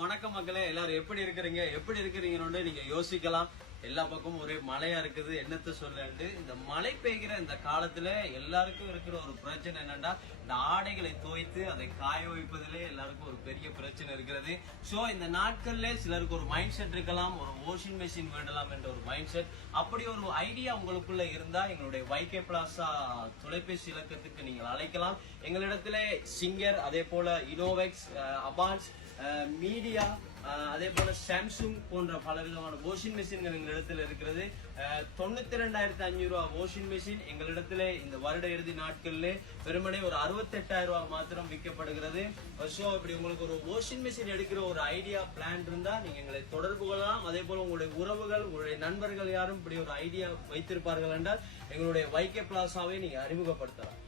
வணக்கம் மக்களே, எல்லாரும் எப்படி இருக்கிறீங்கன்னு நீங்க யோசிக்கலாம். எல்லா பக்கமும் ஒரே மழையா இருக்குது. என்னத்த சொல்லு, இந்த மழை பெய்கிற இந்த காலத்துல எல்லாருக்கும் இருக்கிற ஒரு பிரச்சனை என்னன்னா, இந்த ஆடைகளை தோய்த்து அதை காய வைப்பதிலே எல்லாருக்கும் ஒரு பெரிய பிரச்சனை இருக்கிறது. சோ இந்த நாட்கள்ல சிலருக்கு ஒரு மைண்ட் செட் இருக்கலாம், ஒரு வாஷிங் மெஷின் வேண்டலாம் என்ற ஒரு மைண்ட் செட். அப்படி ஒரு ஐடியா உங்களுக்குள்ள இருந்தா எங்களுடைய வைகே பிளாசா தொலைபேசி இலக்கத்துக்கு நீங்கள் அழைக்கலாம். எங்களிடத்துல சிங்கர், அதே போல இனோவெக்ஸ், அபான்ஸ், மீடியா, அதே போல சாம்சங் போன்ற பல விதமான வாஷிங் மெஷின்கள் எங்களிடத்தில் இருக்கிறது. 92,500 ரூபாய் வாஷிங் மெஷின் எங்களிடத்துல இந்த வருட இறுதி நாட்கள்ல வெறுமனே ஒரு 68,000 ரூபாய் மாத்திரம் விற்கப்படுகிறது. ஸோ இப்படி உங்களுக்கு ஒரு வாஷிங் மெஷின் எடுக்கிற ஒரு ஐடியா பிளான் இருந்தா நீங்க எங்களை தொடர்பு கொள்ளலாம். அதே போல உங்களுடைய உறவுகள், உங்களுடைய நண்பர்கள் யாரும் இப்படி ஒரு ஐடியா வைத்திருப்பார்கள் என்றால் எங்களுடைய வைகே பிளாசாவை நீங்க அறிமுகப்படுத்தலாம்.